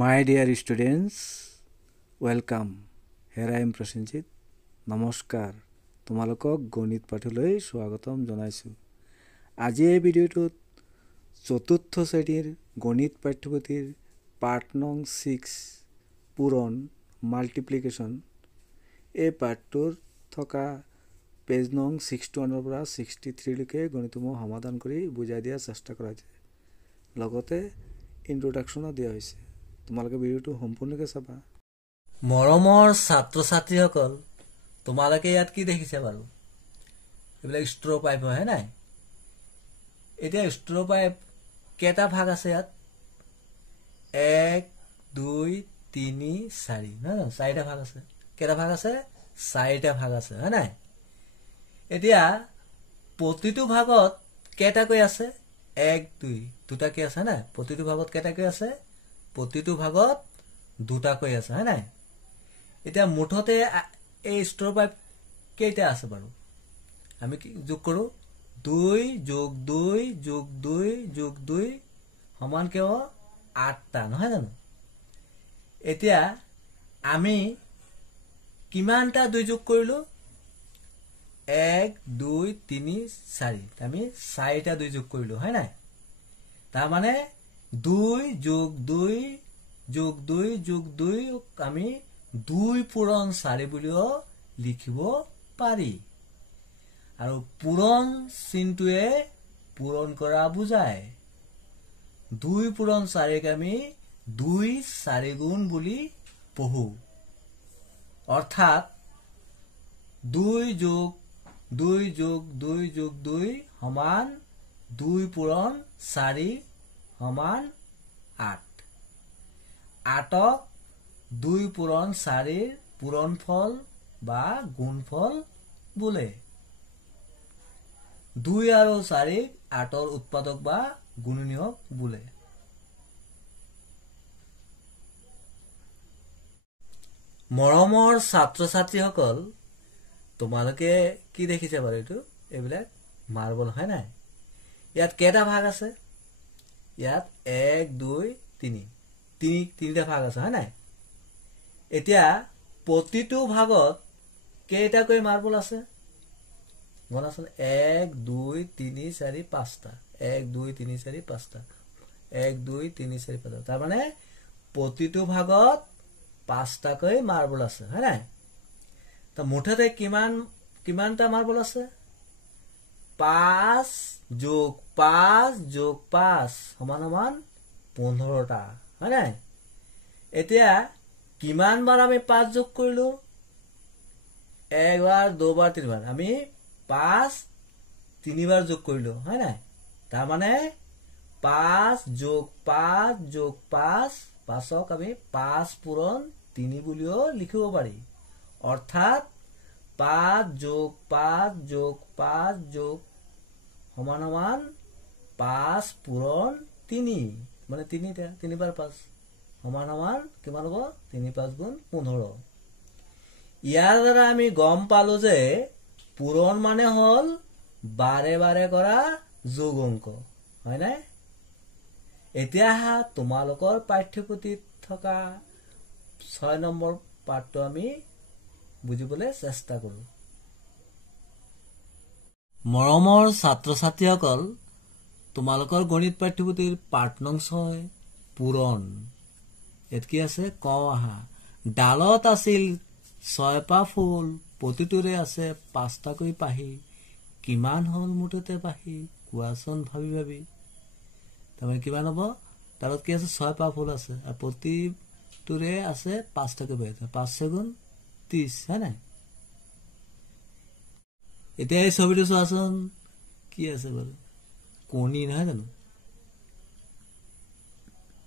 My dear students, welcome. Here I am Prasenjit. নমস্কাৰ তোমালোকক গণিত পাঠলৈ স্বাগতম জনাইছো। আজি এই ভিডিঅ'টোত চতুৰ্থ শ্ৰেণীৰ গণিত পাঠ্যপুথিৰ পাঠ নং 6 পূৰণ মাল্টিপ্লিকেশ্যন এই পাঠটোৰ থকা পেজ নং 61 পৰা 63 লৈকে গণিতসমূহ সমাধান কৰি বুজাই দিয়াৰ চেষ্টা কৰা হৈছে। লগতে ইন্ট্ৰোডাকশ্যনো দিয়া হৈছে। তোমালোকে ভিডিঅ'টো সম্পূৰ্ণকৈ চাবা। মৰমৰ ছাত্ৰ ছাত্ৰীসকল, তোমালোকে ইয়াত কি দেখিছে বাৰু? এইবিলাক ষ্ট্ৰ' পাইপ হয় নাই? এতিয়া ষ্ট্ৰ' পাইপ কেইটা ভাগ আছে ইয়াত? 1 2 3 4 নহয় জানো? 4টা ভাগ আছে। কেইটা ভাগ আছে? 4টা ভাগ আছে হয় নাই? এতিয়া প্ৰতিটো ভাগত কেইটাকৈ আছে? 1 2 দুটাকৈ আছে না? প্ৰতিটো ভাগত কেইটাকৈ আছে? প্ৰতিটো ভাগত দুটাকৈ আছে হয় নাই? এতিয়া মুঠতে এই ষ্ট্ৰ' পাইপ কেইটা আছে বাৰু? আমি যোগ কৰো। 2 + 2 + 2 + 2 সমান কেও 8টা নহয় জানো? এতিয়া আমি কিমানটা 2 যোগ কৰিলো? 1 2 3 4 আমি 4টা 2 যোগ কৰিলো হয় নাই? তাৰ মানে 2 + 2 + 2 + 2 আমি 2 পূৰণ 4 বুলিও লিখিব পাৰি। আৰু পূৰণ চিনটোৱে পূৰণ কৰা বুজায়। 2 পূৰণ 4ক আমি 2 4 গুণ বুলি পঢ়ো। অৰ্থাৎ 2 + 2 + 2 + 2 সমান 2 পূৰণ 4 সমান 8। 8ক 2 পূৰণ 4ৰ পূৰণফল বা গুণফল বোলে। 2 আৰু 4ক 8ৰ উৎপাদক বা গুণনীয়ক বোলে। মৰমৰ ছাত্ৰ ছাত্ৰীসকল, তোমালোকে কি দেখিছে বাৰু? এইবিলাক মাৰ্বল হয় নাই? ইয়াত কেইটা ভাগ আছে? ইয়াত 1 2 3 তিনিটা ভাগ আছে হয় নাই? এতিয়া প্ৰতিটো ভাগত কেইটাকৈ মাৰ্বল আছে? গণাচোন। 1 2 3 4 5টা। 1 2 3 4 5টা। 1 2 3 4 5টা। তাৰ মানে প্ৰতিটো ভাগত 5টাকৈ মাৰ্বল আছে হয় নাই? তা মুঠতে কিমানটা মাৰ্বল আছে? 5 + 5 + 5 সমান 15টা হয় নাই? এতিয়া কিমান বাৰ আমি 5 যোগ কৰিলো? 1 বাৰ 2 বাৰ 3 বাৰ। আমি 5 3 বাৰ যোগ কৰিলো হয় নাই? তাৰ মানে 5 + 5 + 5 5ক আমি 5 পূৰণ 3 বুলিও লিখিব পাৰি। অৰ্থাৎ 5 + 5 + 5 সমান 5 পূৰণ 3 মানে 3 বাৰ 5 সমান কিমান হ'ব? 3 5 গুণ 15। ইয়াৰ দ্বাৰা আমি গম পালো যে পূৰণ মানে হল বাৰে বাৰে কৰা যোগ অংক হয় নাই? এতিয়া তোমালোকৰ পাঠ্যপুথিত থকা 6 নম্বৰ পাঠটো আমি বুজিবলৈ চেষ্টা কৰো। মৰমৰ ছাত্ৰ ছাত্ৰীসকল, তোমালোকৰ গণিত পাঠ্যপুথিৰ পাঠ নং 6 পূৰণ। ইয়াত কি আছে? কওঁ আহা। ডালত আছিল 6পা ফুল, প্ৰতিটোৰে আছে 5টাকৈ পাহি। কিমান হল মুঠতে পাহি? কোৱাচোন ভাবি ভাবি। তাৰমানে কিমান হ'ব? ডালত কি আছে? 6পা ফুল আছে আৰু প্ৰতিটোৰে আছে 5টাকৈ পাহি। 5 গুণ 30 হয় নাই? এতিয়া এই ছবিটো চোৱাচোন। কি আছে বাৰু? কণী নহয় জানো?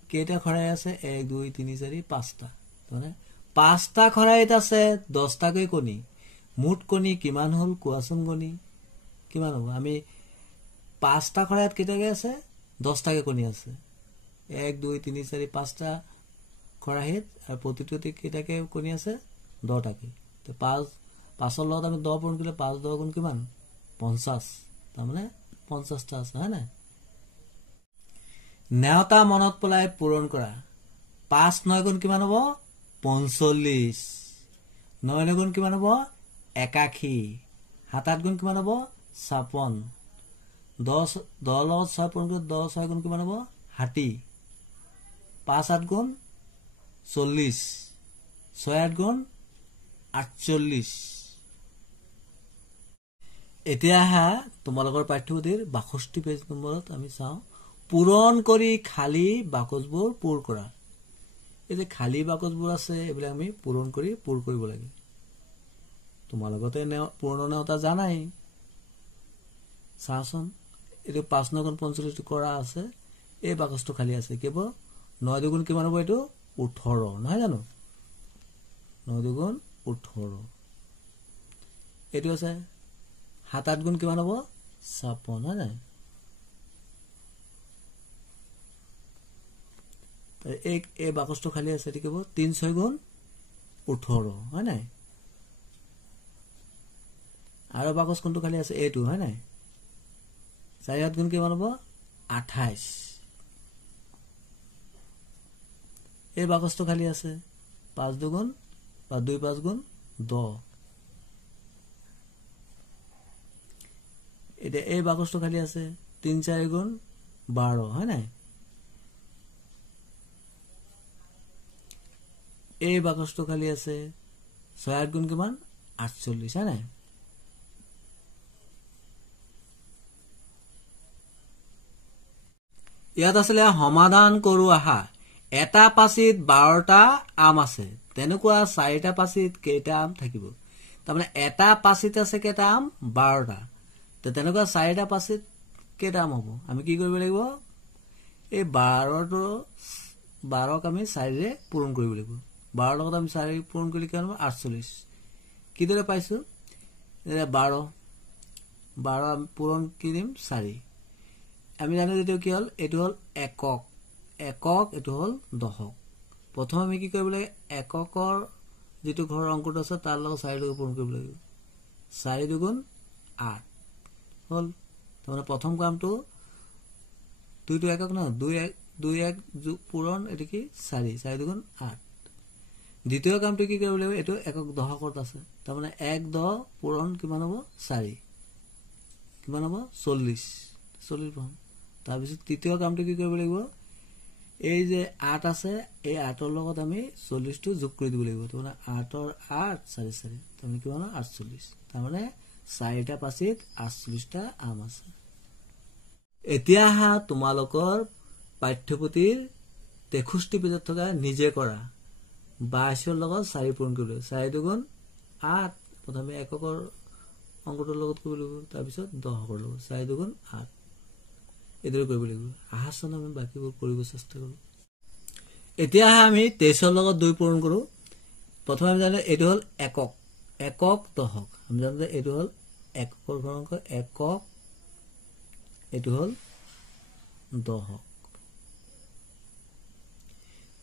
কেইটা খৰাই আছে? 1 2 3 4 5টা। তাৰমানে 5টা খৰাইত আছে 10টাকৈ কণী। মুঠ কণী কিমান হল কোৱাচোন কণী? কিমান হ'ব? আমি 5টা খৰাইত কেইটাকৈ আছে? 10টাকৈ কণী আছে। 1 2 3 4 5টা খৰাহিত আৰু প্ৰতিটোতে কেইটাকৈ কণী আছে? 10টাকৈ। তো 5ৰ লগত আমি 10 পূৰণ কৰিলে 5 10 গুণ কিমান? 50। তাৰমানে 50টা আছে হয় নাই? নেওতা মনত পেলাই পূৰণ কৰা। 5 9 গুণ কিমান হ'ব 45 9 9 গুণ কিমান হ'ব 81 7 8 গুণ কিমান হ'ব 56 10 10 লগত 6 পূৰণ কৰি 10 6 গুণ কিমান হ'ব 60 5 8 গুণ 40 6 8 গুণ 48 এতিয়া হা তোমালোকৰ পাঠ্যপুথিৰ 62 পেজ নম্বৰত আমি চাওঁ পূৰণ কৰি খালী বাকচবোৰ পূৰ কৰা এই যে খালী বাকচবোৰ আছে এইবিলাক আমি পূৰণ কৰি পূৰ কৰিব লাগে তোমালোকতে পূৰণ নেওতা জানাই চাচোন এইটো 5 9 গুণ 45 কৰা আছে এই বাকচটো খালী আছে কেৱল 9 2 গুণ কিমান হ'ব এইটো 18 নহয় জানো 9 2 গুণ 18 এইটো আছে 7 8 গুণ কিমান হ'ব 56 নহয় জানো এই বাকচটো খালী আছে এটি কেৱল 3 6 গুণ 18 হয় নাই আৰু বাকচ কোনটো খালী আছে এইটো হয় নাই 4 7 গুণ কিমান হ'ব 28 এই বাকচটো খালী আছে 5 2 গুণ বা 2 5 গুণ 10 এটা এই বাকচটো খালী আছে 3 4 গুণ 12 হয় নাই এই বাকচটো খালী আছে 6 8 গুণ কিমান 48 হয় নাই ইয়াত আসলে সমাধান কৰো আহা এটা পাচিত 12টা আম আছে তেনেকুৱা 4টা পাচিত কেইটা আম থাকিব তাৰমানে এটা পাচিত আছে কেইটা আম 12টা তে তেনেকুৱা 4টা পাচিত কেইটা আম হ'ব আমি কি কৰিব লাগিব এই 12টো 12ক আমি 4 ৰে পূৰণ কৰিব লাগিব 12 লগত আমি 4 পূৰণ কৰিলে কিমান হ'ব 48 কিদৰে পাইছো 12 12 আমি পূৰণ কৰিম 4 আমি জানো যেটো কি হল এটো হল একক একক এটো হল দশক প্ৰথম আমি কি কৰিব লাগে এককৰ যেটো ঘৰ অংকটো আছে তাৰ লগত 4 লগ পূৰণ কৰিব লাগিব 4 2 গুণ 8 হল মানে প্ৰথম কামটো 2 2 একক না 2 1 পূৰণ এটো কি 4 4 2 গুণ 8 দ্বিতীয় কামটো কি কৰিব লাগিব এটো একক দশকত আছে তাৰ মানে 1 10 পূৰণ কিমান হ'ব 4 কিমান হ'ব 40 40 পাম তাৰ পিছত তৃতীয় কামটো কি কৰিব লাগিব এই যে 8 আছে এই 8 ৰ লগত আমি 40 টো যোগ কৰি দিব লাগিব তো মানে 8 ৰ 8 4 4 তাৰমানে কিমান 48 তাৰমানে 4টা পাচিত 48টা আম আছে এতিয়া হা তোমালোকৰ পাঠ্যপুথিৰ 63 পেজত থকা নিজে কৰা 22 ৰ লগত 4 পূৰণ কৰিব 4 2 গুণ 8 প্ৰথমে এককৰ অংকটোৰ লগত কৰিব লাগিব তাৰ পিছত দশকৰ লগত 4 2 গুণ 8 এদৰে কৰিব লাগিব আহাসন আমি বাকিবোৰ কৰিব চেষ্টা কৰো এতিয়া আমি 23 ৰ লগত 2 পূৰণ কৰো প্ৰথমে আমি জানো এটো হল একক একক দশক আমি জানো যে এটো হল এককৰ ঘৰ অংক একক এটো হল দশক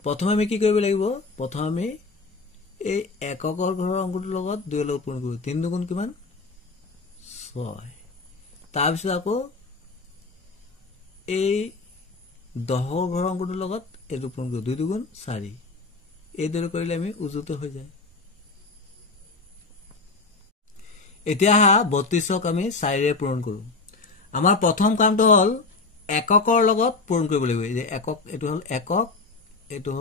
প্ৰথমে আমি কি কৰিব লাগিব প্ৰথমে আমি এই এককৰ ঘৰৰ অংকটোৰ লগত 2 লগ পূৰণ কৰো 3 গুণ কিমান 6 তাৰ পিছত আকৌ এই দহৰ ঘৰ অংকটোৰ লগত এটো পূৰণ কৰো 2 গুণ 4 এই দৰে কৰিলে আমি উজুত হৈ যায় এতিয়া 32ক আমি 4 ৰে পূৰণ কৰো আমাৰ প্ৰথম কামটো হল এককৰ লগত পূৰণ কৰিব লাগিব এই যে একক এটো হল একক এটো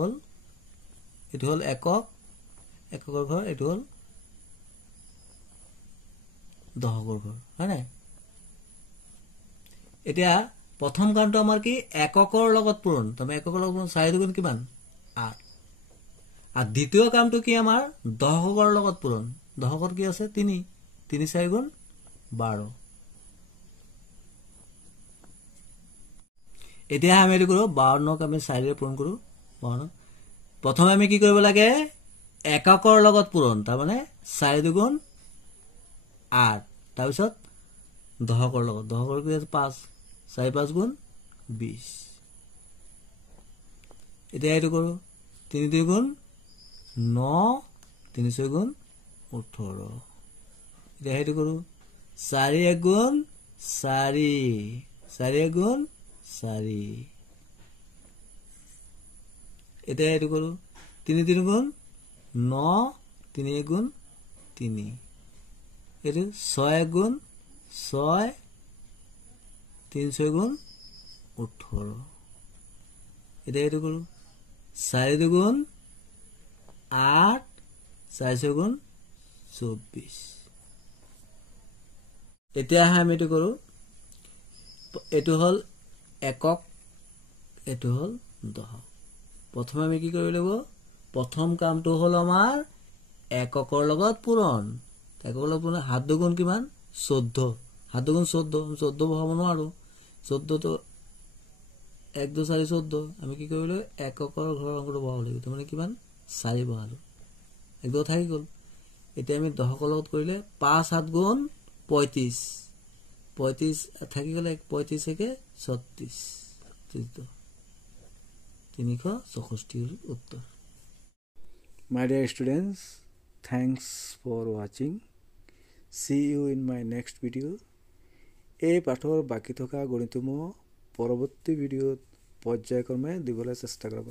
হল একক এককৰ ঘৰ এটো হল দহকৰ ঘৰ হয় না এতিয়া প্ৰথম কামটো আমাৰ কি এককৰ লগত পূৰণ তমে এককৰ লগত 4 গুণ কিমান 8 আৰু দ্বিতীয় কামটো কি আমাৰ দহকৰ লগত পূৰণ দহকৰ কি আছে 3 3 4 গুণ 12 এতিয়া আমি এটো কৰো 52ক আমি 4 ৰে পূৰণ কৰো 52 প্ৰথমে আমি কি কৰিব লাগে এককৰ লগত পূৰণ তাৰ মানে 4 2 গুণ 8 তাৰ পিছত দহকৰ লগত দহকৰ কি আছে 5 4 5 গুণ 20 এতিয়া এটো কৰো 3 2 গুণ 9 3 6 গুণ 18 এতিয়া এটো কৰো 4 1 গুণ 4 4 1 গুণ 4 এতিয়া এইটো কৰোঁ 3 3 গুণ 9 3 1 গুণ 3 এইটো 6 1 গুণ 6 3 6 গুণ 18 এতিয়া এইটো কৰোঁ 4 2 গুণ 8 4 6 গুণ 24 এতিয়া আমি এইটো কৰোঁ এইটো হল একক এইটো হল দশক প্ৰথমে আমি কি কৰিব লাগিব প্ৰথম কামটো হল আমাৰ এককৰ লগত পূৰণ এককৰ লগত পূৰণ 7 2 গুণ কিমান 14 7 2 গুণ 14 বহাব নোৱাৰো 14 তো 1 2 4 14 আমি কি কৰিব লাগিব এককৰ ঘৰৰ অংকটো বহাব লাগিব মানে কিমান 4 বহালো একদম থাকি গল এতিয়া আমি দশকৰ লগত কৰিলে 5 7 গুণ 35 35 থাকি গলে 35 একে 36 364 উত্তৰ My dear students, thanks for watching. See you in my next video. এই পাঠৰ বাকি থকা গণিতসমূহ পৰৱৰ্তী ভিডিঅ'ত পৰ্যায়ক্ৰমে দিবলৈ চেষ্টা কৰিব।